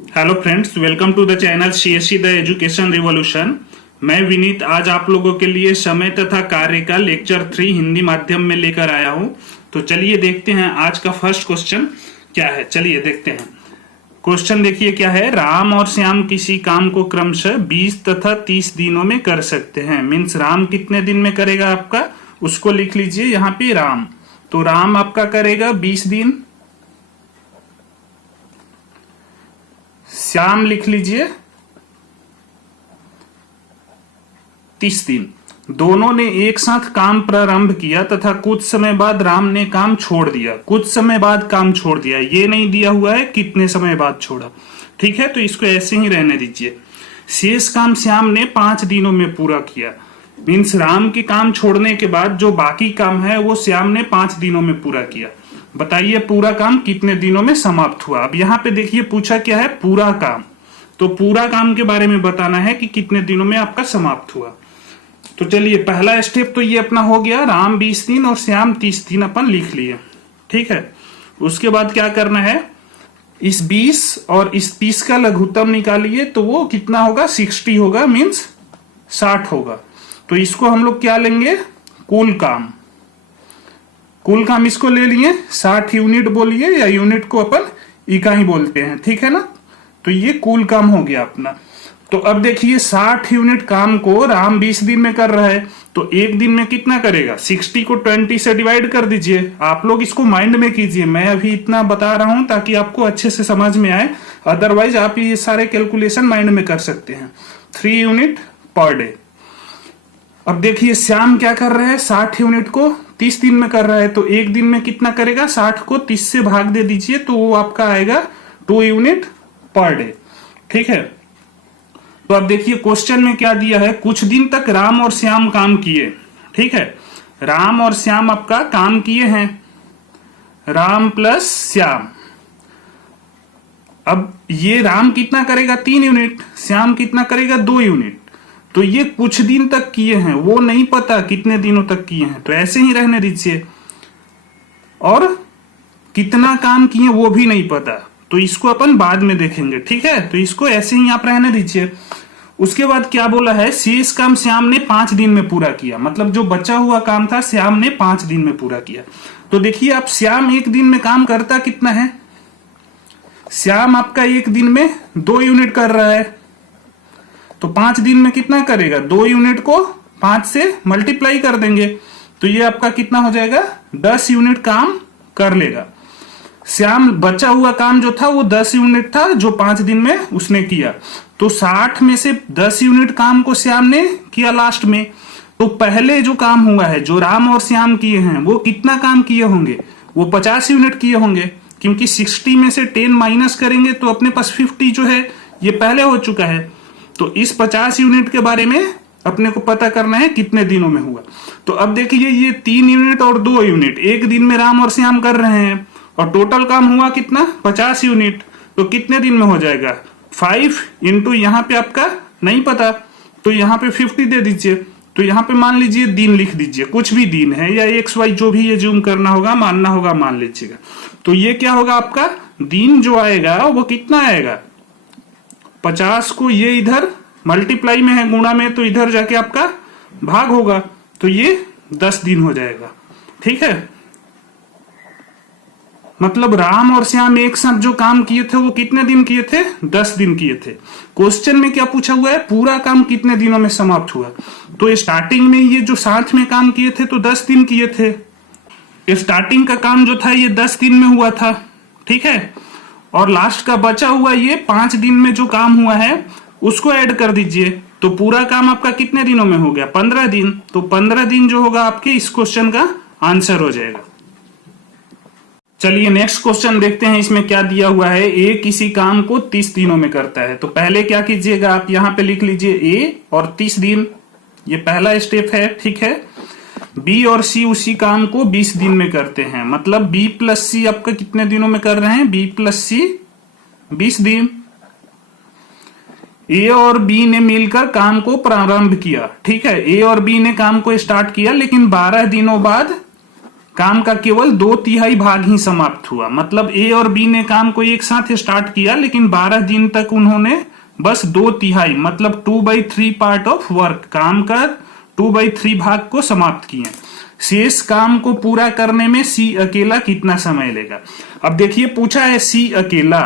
Hello friends, welcome to the channel CSC the education revolution. मैं विनीत आज आप लोगों के लिए समय तथा कार्य का लेक्चर 3 हिंदी माध्यम में लेकर आया हूं। तो चलिए देखते हैं आज का फर्स्ट क्वेश्चन क्या है। चलिए देखते हैं। क्वेश्चन देखिए क्या है। राम और श्याम किसी काम को क्रमशः 20 तथा 30 दिनों में कर सकते हैं। मीन्स राम कितने दिन में करेगा आपका, उसको लिख लीजिए यहाँ पे राम। तो राम आपका करेगा 20 दिन, श्याम लिख लीजिए 30 दिन। दोनों ने एक साथ काम प्रारंभ किया तथा कुछ समय बाद राम ने काम छोड़ दिया। कुछ समय बाद काम छोड़ दिया, ये नहीं दिया हुआ है कितने समय बाद छोड़ा। ठीक है, तो इसको ऐसे ही रहने दीजिए। शेष काम श्याम ने 5 दिनों में पूरा किया। मीन्स राम के काम छोड़ने के बाद जो बाकी काम है वो श्याम ने 5 दिनों में पूरा किया। बताइए पूरा काम कितने दिनों में समाप्त हुआ। अब यहाँ पे देखिए पूछा क्या है, पूरा काम। तो पूरा काम के बारे में बताना है कि कितने दिनों में आपका समाप्त हुआ। तो चलिए पहला स्टेप तो ये अपना हो गया, राम 20 दिन और श्याम 30 दिन अपन लिख लिए। ठीक है, उसके बाद क्या करना है, इस 20 और इस 30 का लघुत्तम निकालिए तो वो कितना होगा, 60 होगा, मीन्स 60 होगा। तो इसको हम लोग क्या लेंगे, कुल काम। कुल काम इसको ले लिए, 60 यूनिट बोलिए, या यूनिट को अपन इकाई बोलते हैं। ठीक है ना, तो ये कुल काम हो गया अपना। तो अब देखिए 60 यूनिट काम को राम 20 दिन में कर रहा है, तो एक दिन में कितना करेगा, 60 को 20 से डिवाइड कर दीजिए। आप लोग इसको माइंड में कीजिए, मैं अभी इतना बता रहा हूं ताकि आपको अच्छे से समझ में आए, अदरवाइज आप ये सारे कैलकुलेशन माइंड में कर सकते हैं। 3 यूनिट पर डे। अब देखिए श्याम क्या कर रहे हैं, 60 यूनिट को 30 दिन में कर रहा है, तो एक दिन में कितना करेगा, 60 को 30 से भाग दे दीजिए तो वो आपका आएगा 2 यूनिट पर डे। ठीक है, तो अब देखिए क्वेश्चन में क्या दिया है, कुछ दिन तक राम और श्याम काम किए। ठीक है, राम और श्याम आपका काम किए हैं, राम प्लस श्याम। अब ये राम कितना करेगा, 3 यूनिट, श्याम कितना करेगा, 2 यूनिट। तो ये कुछ दिन तक किए हैं, वो नहीं पता कितने दिनों तक किए हैं, तो ऐसे ही रहने दीजिए। और कितना काम किए वो भी नहीं पता, तो इसको अपन बाद में देखेंगे। ठीक है, तो इसको ऐसे ही आप रहने दीजिए। उसके बाद क्या बोला है, शेष काम श्याम ने 5 दिन में पूरा किया। मतलब जो बचा हुआ काम था श्याम ने 5 दिन में पूरा किया। तो देखिए आप श्याम एक दिन में काम करता कितना है, श्याम आपका एक दिन में 2 यूनिट कर रहा है, तो 5 दिन में कितना करेगा, 2 यूनिट को 5 से मल्टीप्लाई कर देंगे तो ये आपका कितना हो जाएगा, 10 यूनिट काम कर लेगा। श्याम बचा हुआ काम जो था वो 10 यूनिट था जो 5 दिन में उसने किया। तो 60 में से 10 यूनिट काम को श्याम ने किया लास्ट में। तो पहले जो काम हुआ है, जो राम और श्याम किए हैं, वो कितना काम किए होंगे, वो 50 यूनिट किए होंगे, क्योंकि 60 में से 10 माइनस करेंगे तो अपने पास 50 जो है ये पहले हो चुका है। तो इस 50 यूनिट के बारे में अपने को पता करना है कितने दिनों में हुआ। तो अब देखिए ये 3 यूनिट और 2 यूनिट एक दिन में राम और श्याम कर रहे हैं, और टोटल काम हुआ कितना, 50 यूनिट। तो कितने दिन में हो जाएगा, 5 इंटू यहाँ पे आपका नहीं पता, तो यहाँ पे 50 दे दीजिए। तो यहाँ पे मान लीजिए दिन लिख दीजिए, कुछ भी दिन है या XY जो भी ये जूम करना होगा, मानना होगा, मान लीजिएगा। तो ये क्या होगा, आपका दिन जो आएगा वो कितना आएगा, 50 को ये इधर मल्टीप्लाई में है, गुणा में, तो इधर जाके आपका भाग होगा, तो ये 10 दिन हो जाएगा। ठीक है, मतलब राम और श्याम एक साथ जो काम किए थे वो कितने दिन किए थे, 10 दिन किए थे। क्वेश्चन में क्या पूछा हुआ है, पूरा काम कितने दिनों में समाप्त हुआ। तो स्टार्टिंग में ये जो साथ में काम किए थे तो 10 दिन किए थे। स्टार्टिंग का काम जो था ये 10 दिन में हुआ था। ठीक है, और लास्ट का बचा हुआ ये 5 दिन में जो काम हुआ है उसको ऐड कर दीजिए, तो पूरा काम आपका कितने दिनों में हो गया, 15 दिन। तो 15 दिन जो होगा आपके इस क्वेश्चन का आंसर हो जाएगा। चलिए नेक्स्ट क्वेश्चन देखते हैं, इसमें क्या दिया हुआ है। ए किसी काम को 30 दिनों में करता है। तो पहले क्या कीजिएगा, आप यहां पे लिख लीजिए ए और 30 दिन, ये पहला स्टेप है। ठीक है, बी और सी उसी काम को 20 दिन में करते हैं। मतलब बी प्लस सी आपका कितने दिनों में कर रहे हैं, बी प्लस सी 20 दिन। ए और बी ने मिलकर काम को प्रारंभ किया। ठीक है, ए और बी ने काम को स्टार्ट किया, लेकिन 12 दिनों बाद काम का केवल 2/3 भाग ही समाप्त हुआ। मतलब ए और बी ने काम को एक साथ स्टार्ट किया, लेकिन 12 दिन तक उन्होंने बस 2/3 मतलब 2/3 पार्ट ऑफ वर्क, काम का 2/3 भाग को समाप्त किए। शेष काम को पूरा करने में सी अकेला कितना समय लेगा। अब देखिए पूछा है सी अकेला,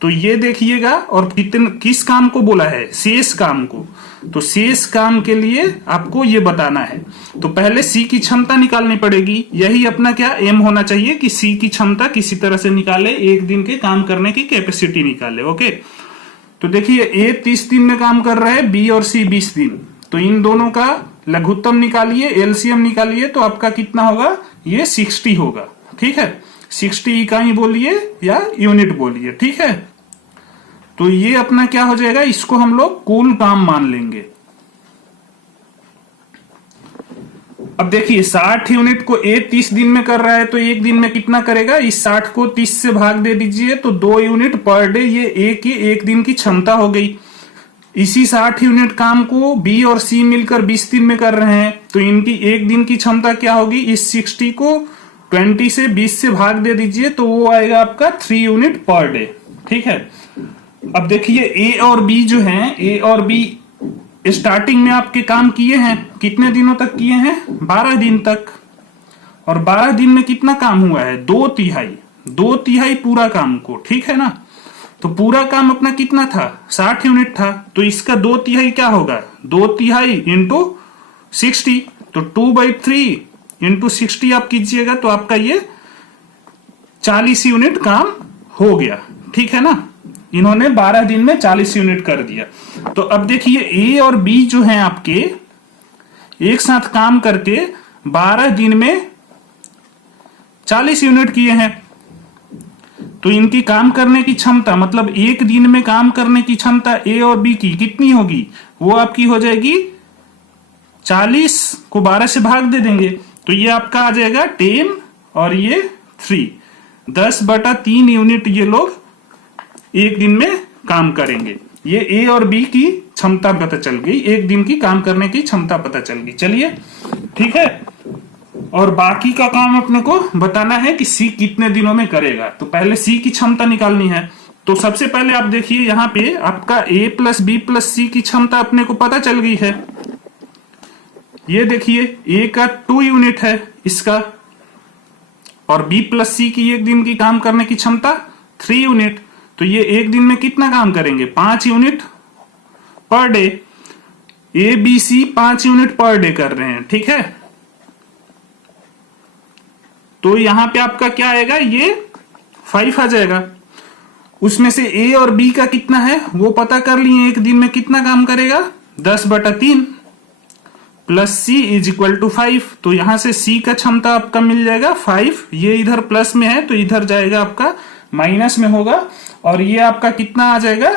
तो ये देखिएगा, और किस काम को बोला है, शेष काम को। तो शेष काम के लिए आपको ये बताना है। तो पहले सी की क्षमता निकालनी पड़ेगी, यही अपना क्या एम होना चाहिए कि सी की क्षमता किसी तरह से निकाले, एक दिन के काम करने की कैपेसिटी निकाले। ओके, तो देखिए ए 30 दिन में काम कर रहा है, बी और सी 20 दिन, तो इन दोनों का लघुत्तम निकालिए, एलसीएम निकालिए, तो आपका कितना होगा, ये 60 होगा। ठीक है, 60 इकाई बोलिए या यूनिट बोलिए। ठीक है, तो ये अपना क्या हो जाएगा, इसको हम लोग कुल काम मान लेंगे। अब देखिए 60 यूनिट को ए 30 दिन में कर रहा है, तो एक दिन में कितना करेगा, इस 60 को 30 से भाग दे दीजिए, तो 2 यूनिट पर डे, ये ए की एक दिन की क्षमता हो गई। इसी 60 यूनिट काम को बी और सी मिलकर 20 दिन में कर रहे हैं, तो इनकी एक दिन की क्षमता क्या होगी, इस 60 को 20 से 20 से भाग दे दीजिए, तो वो आएगा आपका 3 यूनिट पर डे। ठीक है, अब देखिए ए और बी जो हैं, ए और बी स्टार्टिंग में आपके काम किए हैं, कितने दिनों तक किए हैं, 12 दिन तक। और 12 दिन में कितना काम हुआ है, 2/3 पूरा काम को। ठीक है ना, तो पूरा काम अपना कितना था, 60 यूनिट था, तो इसका 2/3 क्या होगा, 2/3 इंटू 60, तो 2/3 इंटू 60 आप कीजिएगा, तो आपका ये 40 यूनिट काम हो गया। ठीक है ना, इन्होंने 12 दिन में 40 यूनिट कर दिया। तो अब देखिए ए और बी जो हैं आपके एक साथ काम करके 12 दिन में 40 यूनिट किए हैं, तो इनकी काम करने की क्षमता, मतलब एक दिन में काम करने की क्षमता ए और बी की कितनी होगी, वो आपकी हो जाएगी 40 को 12 से भाग दे देंगे, तो ये आपका आ जाएगा 10 और ये 3, 10/3 यूनिट ये लोग एक दिन में काम करेंगे। ये ए और बी की क्षमता पता चल गई, एक दिन की काम करने की क्षमता पता चल गई। चलिए ठीक है, और बाकी का काम अपने को बताना है कि सी कितने दिनों में करेगा। तो पहले सी की क्षमता निकालनी है। तो सबसे पहले आप देखिए यहाँ पे आपका ए प्लस बी प्लस सी की क्षमता अपने को पता चल गई है। ये देखिए ए का 2 यूनिट है इसका, और बी प्लस सी की एक दिन की काम करने की क्षमता 3 यूनिट, तो ये एक दिन में कितना काम करेंगे, 5 unit per day. A B C 5 unit per day कर रहे हैं। ठीक है, तो यहां पे आपका क्या आएगा, ये 5 आ जाएगा। उसमें से ए और बी का कितना है वो पता कर लिए, एक दिन में कितना काम करेगा, 10/3 plus C is equal to 5। तो यहां से सी का क्षमता आपका मिल जाएगा 5, ये इधर प्लस में है तो इधर जाएगा आपका माइनस में होगा, और ये आपका कितना आ जाएगा,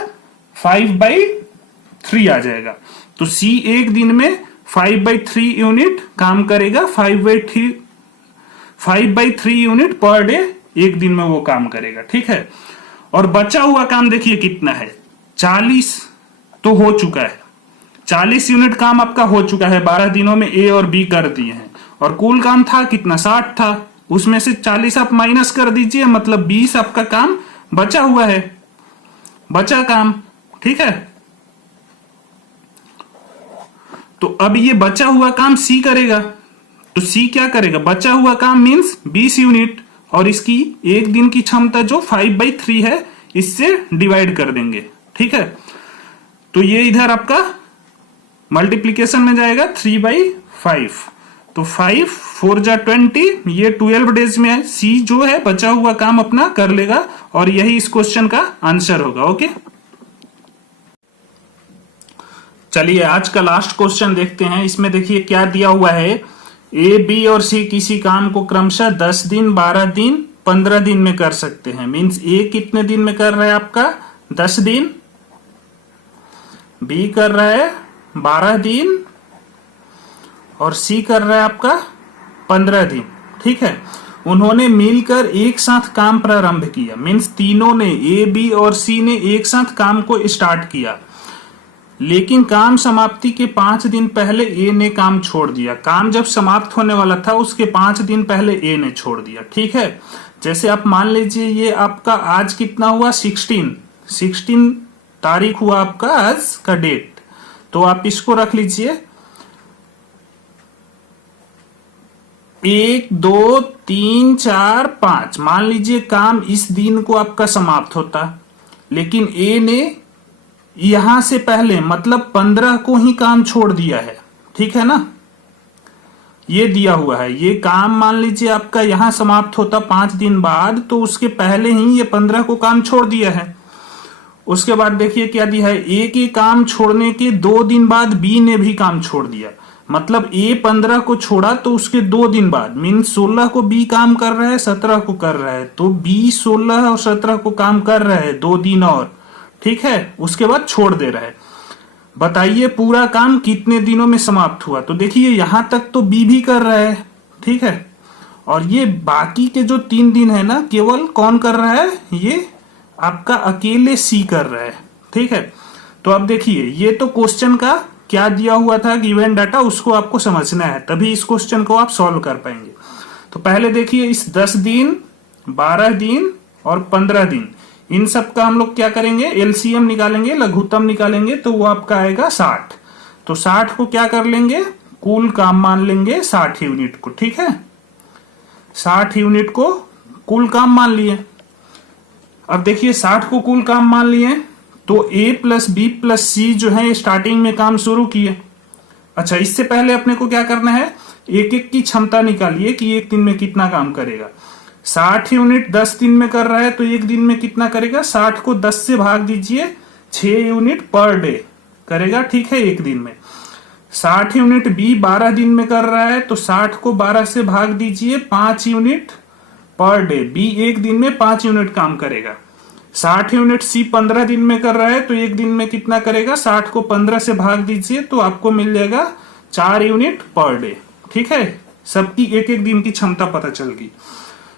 5/3 आ जाएगा। तो सी एक दिन में 5/3 यूनिट काम करेगा, 5/3 यूनिट पर डे एक दिन में वो काम करेगा। ठीक है, और बचा हुआ काम देखिए कितना है, 40 तो हो चुका है, 40 यूनिट काम आपका हो चुका है, 12 दिनों में ए और बी कर दिए हैं। और कुल काम था कितना, 60 था, उसमें से 40 आप माइनस कर दीजिए, मतलब 20 आपका काम बचा हुआ है, बचा काम। ठीक है, तो अब ये बचा हुआ काम सी करेगा, तो सी क्या करेगा, बचा हुआ काम मींस 20 यूनिट, और इसकी एक दिन की क्षमता जो 5/3 है इससे डिवाइड कर देंगे। ठीक है, तो ये इधर आपका मल्टीप्लीकेशन में जाएगा 3/5, तो 5 4 जा 20, ये 12 डेज में है। सी जो है बचा हुआ काम अपना कर लेगा, और यही इस क्वेश्चन का आंसर होगा। ओके, चलिए आज का लास्ट क्वेश्चन देखते हैं। इसमें देखिए क्या दिया हुआ है, ए बी और सी किसी काम को क्रमशः 10 दिन 12 दिन 15 दिन में कर सकते हैं। मींस ए कितने दिन में कर रहा है आपका, 10 दिन, बी कर रहा है 12 दिन, और सी कर रहा है आपका 15 दिन। ठीक है, उन्होंने मिलकर एक साथ काम प्रारंभ किया, मींस तीनों ने, ए बी और सी ने एक साथ काम को स्टार्ट किया। लेकिन काम समाप्ति के 5 दिन पहले ए ने काम छोड़ दिया। काम जब समाप्त होने वाला था उसके 5 दिन पहले ए ने छोड़ दिया। ठीक है, जैसे आप मान लीजिए ये आपका आज कितना हुआ 16 तारीख हुआ आपका आज का डेट, तो आप इसको रख लीजिए 1 2 3 4 5। मान लीजिए काम इस दिन को आपका समाप्त होता, लेकिन ए ने यहां से पहले मतलब 15 को ही काम छोड़ दिया है। ठीक है ना, ये दिया हुआ है। ये काम मान लीजिए आपका यहां समाप्त होता 5 दिन बाद, तो उसके पहले ही ये 15 को काम छोड़ दिया है। उसके बाद देखिए क्या दिया है, ए के काम छोड़ने के 2 दिन बाद बी ने भी काम छोड़ दिया। मतलब ए 15 को छोड़ा तो उसके 2 दिन बाद मीन 16 को बी काम कर रहा है, 17 को कर रहा है, तो बी 16 और 17 को काम कर रहा है 2 दिन और। ठीक है, उसके बाद छोड़ दे रहा है। बताइए पूरा काम कितने दिनों में समाप्त हुआ। तो देखिए यहां तक तो बी भी कर रहा है। ठीक है, और ये बाकी के जो 3 दिन है ना, केवल कौन कर रहा है, ये आपका अकेले सी कर रहा है। ठीक है, तो अब देखिए ये तो क्वेश्चन का क्या दिया हुआ था गिवन डाटा, उसको आपको समझना है, तभी इस क्वेश्चन को आप सॉल्व कर पाएंगे। तो पहले देखिए इस 10 दिन 12 दिन और 15 दिन, इन सब का हम लोग क्या करेंगे, एलसीएम निकालेंगे, लघुत्तम निकालेंगे, तो वो आपका आएगा 60। तो 60 को क्या कर लेंगे, कुल काम मान लेंगे 60 यूनिट को। ठीक है, 60 यूनिट को कुल काम मान लिए। अब देखिए 60 को कुल काम मान लिए, तो ए प्लस बी प्लस सी जो है स्टार्टिंग में काम शुरू किए। अच्छा, इससे पहले अपने को क्या करना है, एक एक की क्षमता निकालिए कि एक दिन में कितना काम करेगा। 60 यूनिट 10 दिन में कर रहा है, तो एक दिन में कितना करेगा, 60 को 10 से भाग दीजिए, 6 यूनिट पर डे करेगा। ठीक है, एक दिन में। 60 यूनिट बी 12 दिन में कर रहा है, तो 60 को 12 से भाग दीजिए, 5 यूनिट पर डे। बी एक दिन में 5 यूनिट काम करेगा। 60 यूनिट सी 15 दिन में कर रहा है, तो एक दिन में कितना करेगा, 60 को 15 से भाग दीजिए, तो आपको मिल जाएगा 4 यूनिट पर डे। ठीक है, सबकी एक एक दिन की क्षमता पता चल गई।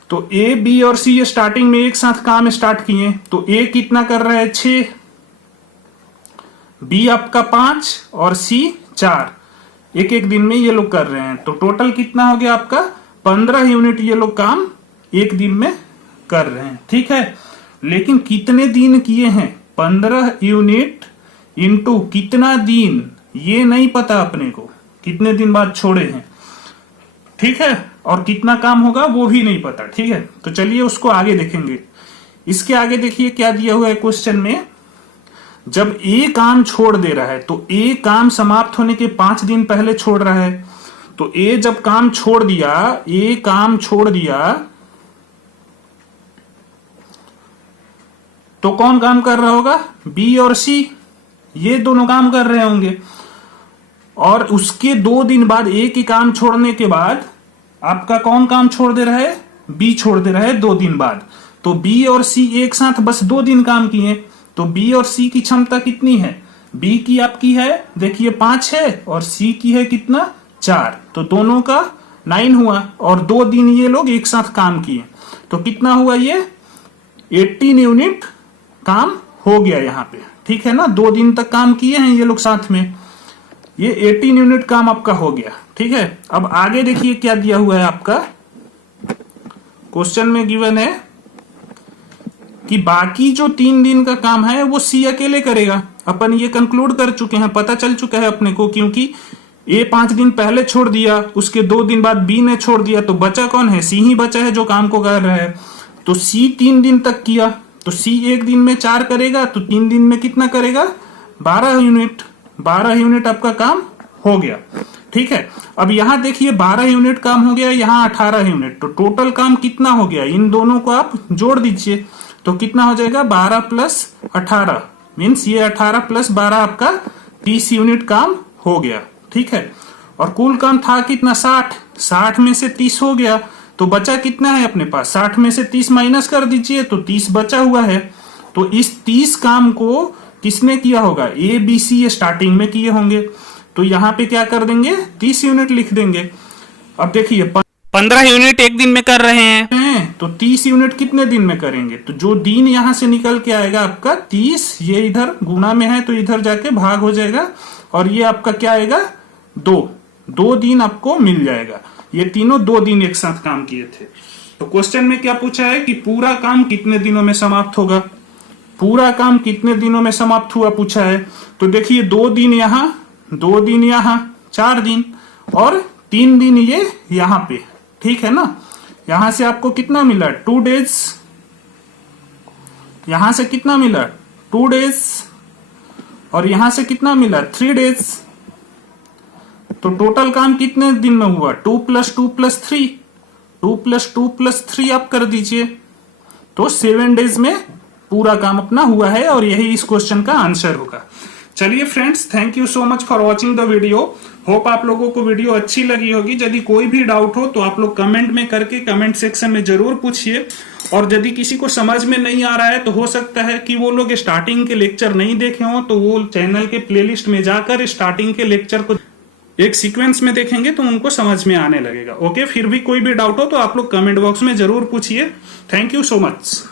तो ए बी और सी ये स्टार्टिंग में एक साथ काम स्टार्ट किए, तो ए कितना कर रहा है 6, बी आपका 5 और सी 4, एक एक दिन में ये लोग कर रहे हैं। तो टोटल कितना हो गया आपका 15 यूनिट ये लोग काम एक दिन में कर रहे हैं। ठीक है, लेकिन कितने दिन किए हैं, 15 यूनिट इंटू कितना दिन ये नहीं पता अपने को, कितने दिन बाद छोड़े हैं। ठीक है, और कितना काम होगा वो भी नहीं पता। ठीक है, तो चलिए उसको आगे देखेंगे। इसके आगे देखिए क्या दिया हुआ है क्वेश्चन में, जब ए काम छोड़ दे रहा है, तो ए काम समाप्त होने के 5 दिन पहले छोड़ रहा है। तो ए जब काम छोड़ दिया, ए काम छोड़ दिया, तो कौन काम कर रहा होगा, बी और सी, ये दोनों काम कर रहे होंगे। और उसके 2 दिन बाद ए के काम छोड़ने के बाद आपका कौन काम छोड़ दे रहा है, बी छोड़ दे रहा है 2 दिन बाद। तो बी और सी एक साथ बस 2 दिन काम किए, तो बी और सी की क्षमता कितनी है, बी की आपकी है देखिए 5 है और सी की है कितना 4, तो दोनों का 9 हुआ और 2 दिन ये लोग एक साथ काम किए, तो कितना हुआ ये 18 यूनिट काम हो गया यहाँ पे। ठीक है ना, 2 दिन तक काम किए हैं ये लोग साथ में, ये 18 यूनिट काम आपका हो गया। ठीक है, अब आगे देखिए क्या दिया हुआ है आपका क्वेश्चन में गिवन है कि बाकी जो 3 दिन का काम है वो सी अकेले करेगा। अपन ये कंक्लूड कर चुके हैं, पता चल चुका है अपने को, क्योंकि ए 5 दिन पहले छोड़ दिया, उसके 2 दिन बाद बी ने छोड़ दिया, तो बचा कौन है, सी ही बचा है जो काम को कर रहा है। तो सी 3 दिन तक किया, तो सी एक दिन में 4 करेगा, तो 3 दिन में कितना करेगा 12 यूनिट। 12 यूनिट आपका काम हो गया। ठीक है, अब यहां देखिए 12 यूनिट काम हो गया, यहां 18 यूनिट, तो टोटल काम कितना हो गया, इन दोनों को आप जोड़ दीजिए, तो कितना हो जाएगा 12 प्लस 18 मीन्स ये 18 प्लस 12 आपका 30 यूनिट काम हो गया। ठीक है, और कुल काम था कितना 60 में से 30 हो गया, तो बचा कितना है अपने पास, 60 में से 30 माइनस कर दीजिए, तो 30 बचा हुआ है। तो इस 30 काम को किसने किया होगा, ए बी सी ये स्टार्टिंग में किए होंगे, तो यहां पे क्या कर देंगे 30 यूनिट लिख देंगे। अब देखिए 15 यूनिट एक दिन में कर रहे हैं। तो 30 यूनिट कितने दिन में करेंगे? तो जो दिन यहां से निकल के आएगा आपका 30, ये इधर गुना में है तो इधर जाके भाग हो जाएगा, और ये आपका क्या आएगा 2 दिन आपको मिल जाएगा। ये तीनों 2 दिन एक साथ काम किए थे। तो क्वेश्चन में क्या पूछा है कि पूरा काम कितने दिनों में समाप्त होगा, पूरा काम कितने दिनों में समाप्त हुआ पूछा है। तो देखिए 2 दिन यहां, 2 दिन यहां, 4 दिन, और 3 दिन ये यहां पे, ठीक है ना। यहां से आपको कितना मिला 2 डेज, यहां से कितना मिला 2 डेज, और यहां से कितना मिला 3 डेज। तो टोटल काम कितने दिन में हुआ 2 + 2 + 3, 2 + 2 + 3 आप कर दीजिए, तो 7 डेज में पूरा काम अपना हुआ है, और यही इस क्वेश्चन का आंसर होगा। चलिए friends, thank you so much for watching the video. Hope आप लोगों को वीडियो अच्छी लगी होगी। यदि कोई भी डाउट हो तो आप लोग कमेंट में करके कमेंट सेक्शन में जरूर पूछिए, और यदि किसी को समझ में नहीं आ रहा है तो हो सकता है कि वो लोग स्टार्टिंग के लेक्चर नहीं देखे हो, तो वो चैनल के प्लेलिस्ट में जाकर स्टार्टिंग के लेक्चर को एक सीक्वेंस में देखेंगे तो उनको समझ में आने लगेगा। ओके, फिर भी कोई भी डाउट हो तो आप लोग कमेंट बॉक्स में जरूर पूछिए। Thank you so much.